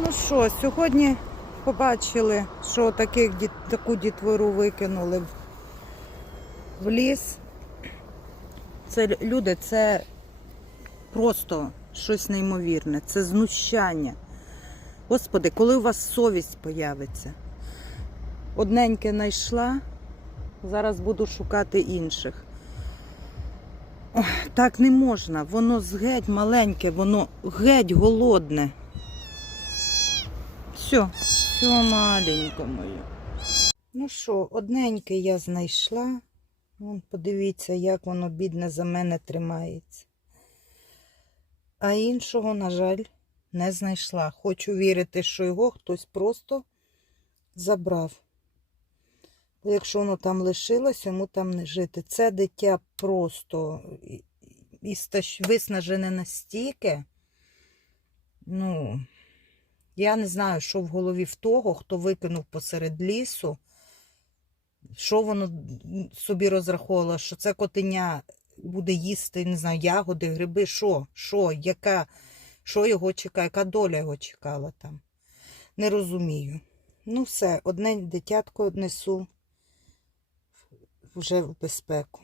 Ну що, сьогодні побачили, що таких, таку дітвору викинули в- ліс. Це люди, це просто щось неймовірне, це знущання. Господи, коли у вас совість появиться? Одненьке знайшла, зараз буду шукати інших. Ох, так не можна, воно геть маленьке, воно геть голодне. Все, все маленько моє. Ну що, одненьке я знайшла. Вон, подивіться, як воно бідне за мене тримається. А іншого, на жаль, не знайшла. Хочу вірити, що його хтось просто забрав. Бо якщо воно там лишилось, йому там не жити. Це дитя просто виснажене настільки. Ну, я не знаю, що в голові в того, хто викинув посеред лісу, що воно собі розраховувало, що це котеня буде їсти, не знаю, ягоди, гриби, що, що, яка, що його чекає, яка доля його чекала там. Не розумію. Ну, все, одне дитятко несу вже в безпеку.